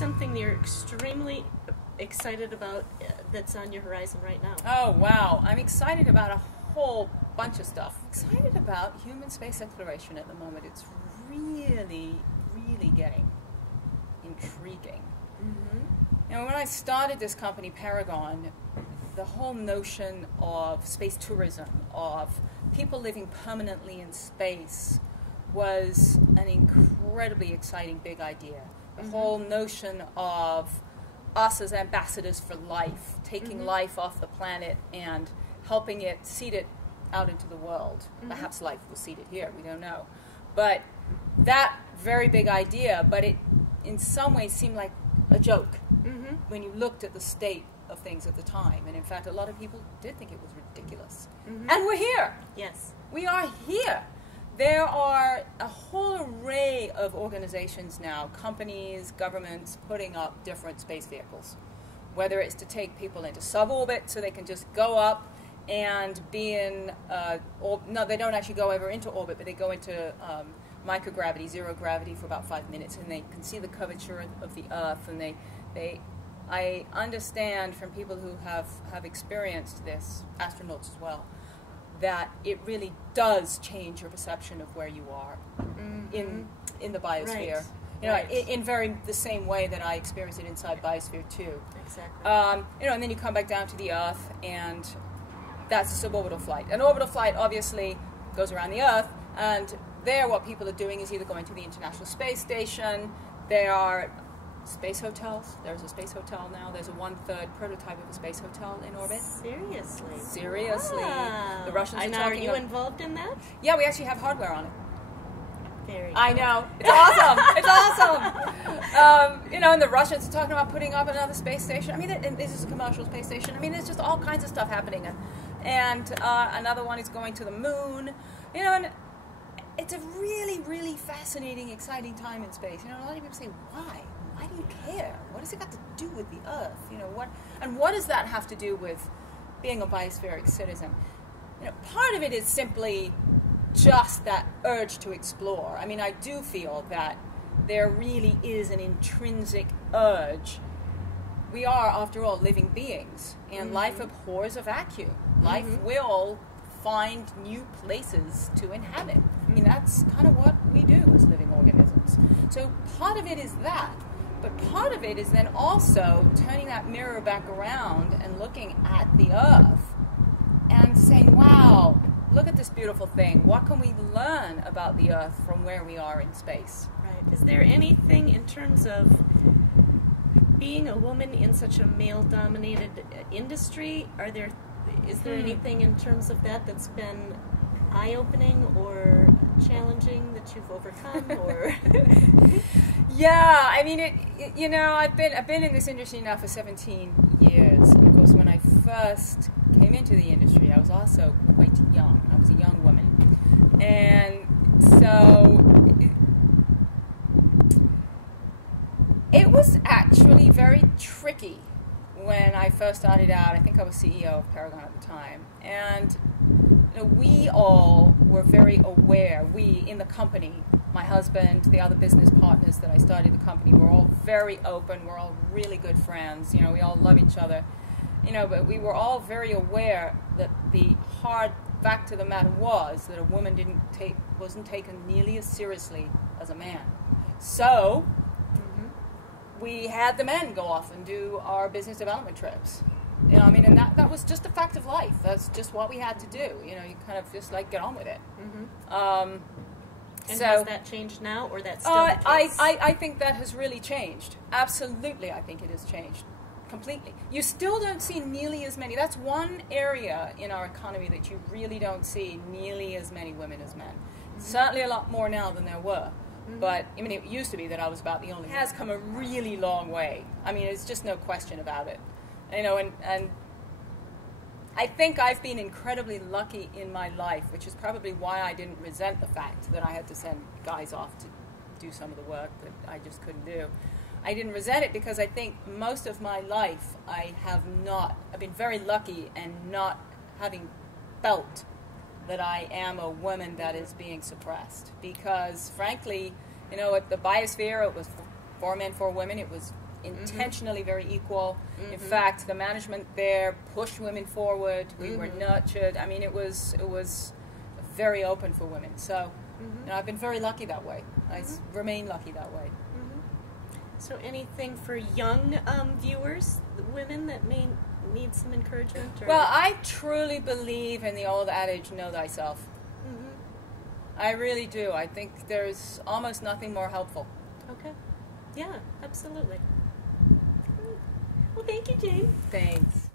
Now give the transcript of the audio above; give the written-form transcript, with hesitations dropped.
something that you're extremely excited about that's on your horizon right now? Oh, wow. I'm excited about a whole bunch of stuff. Excited about human space exploration at the moment. It's really, really getting intriguing. You know, when I started this company, Paragon, the whole notion of space tourism, of people living permanently in space, was an incredibly exciting big idea. The whole notion of us as ambassadors for life, taking life off the planet and helping it, seed it out into the world. Perhaps life was seeded here, we don't know. But that very big idea, but it in some ways seemed like a joke when you looked at the state of things at the time. And in fact, a lot of people did think it was ridiculous. And we're here. Yes. We are here. There are a whole array of organizations now, companies, governments, putting up different space vehicles. Whether it's to take people into suborbit so they can just go up and be in, no, they don't actually go ever into orbit, but they go into microgravity, zero gravity for about 5 minutes, and they can see the curvature of the Earth. And I understand from people who have experienced this, astronauts as well, that it really does change your perception of where you are in the biosphere. Right. You know, in very the same way that I experience it inside biosphere too. Exactly. You know, and then you come back down to the Earth, and that's a suborbital flight. An orbital flight obviously goes around the Earth, and there what people are doing is either going to the International Space Station. There are space hotels. There's a space hotel now. There's a 1/3 prototype of a space hotel in orbit. Seriously? Seriously. Wow. The Russians are And talking. are you involved in that? Yeah, we actually have hardware on it. Very I cool. know. It's awesome. It's awesome. You know, and the Russians are talking about putting up another space station. I mean, and this is a commercial space station. I mean, there's just all kinds of stuff happening. And another one is going to the moon. You know, and it's a really, really fascinating, exciting time in space. You know, a lot of people say, why? Why do you care? What has it got to do with the Earth? You know, what does that have to do with being a biospheric citizen? You know, part of it is simply just that urge to explore. I mean, I do feel that there really is an intrinsic urge. We are, after all, living beings, and life abhors a vacuum. Life will find new places to inhabit. I mean, that's kind of what we do as living organisms. So part of it is that. But part of it is then also turning that mirror back around and looking at the Earth and saying, wow, look at this beautiful thing. What can we learn about the Earth from where we are in space? Right. Is there anything in terms of being a woman in such a male-dominated industry? Is there anything in terms of that that's been eye-opening or challenging that you've overcome? Or Yeah, I mean, you know, I've been in this industry now for 17 years. And of course, when I first came into the industry, I was also quite young. I was a young woman. And so it was actually very tricky when I first started out. I think I was CEO of Paragon at the time. And you know, we all were very aware, we in the company, my husband, the other business partners that I started the company, were all very open, we're all really good friends, you know, we all love each other, you know, but we were all very aware that the hard fact of the matter was that a woman wasn't taken nearly as seriously as a man. So we had the men go off and do our business development trips. You know, I mean, and that was just a fact of life. That's just what we had to do. You know, you kind of just like get on with it. and so has that changed now, or that's still the case? I think that has really changed. Absolutely, I think it has changed completely. You still don't see nearly as many. That's one area in our economy that you really don't see nearly as many women as men. Certainly a lot more now than there were. But, I mean, it used to be that I was about the only one. It has come a really long way. I mean, there's just no question about it. You know, and I think I've been incredibly lucky in my life, which is probably why I didn't resent the fact that I had to send guys off to do some of the work that I just couldn't do. I didn't resent it because I think most of my life I've been very lucky and not having felt that I am a woman that is being suppressed. Because, frankly, you know, at the biosphere, it was 4 men, 4 women. It was intentionally very equal. In fact, the management there pushed women forward. We were nurtured. I mean, it was very open for women. So, you know, I've been very lucky that way. I remain lucky that way. So anything for young viewers, women that may need some encouragement? Or? Well, I truly believe in the old adage, know thyself. I really do. I think there's almost nothing more helpful. Okay. Yeah, absolutely. Well, thank you, Jane. Thanks.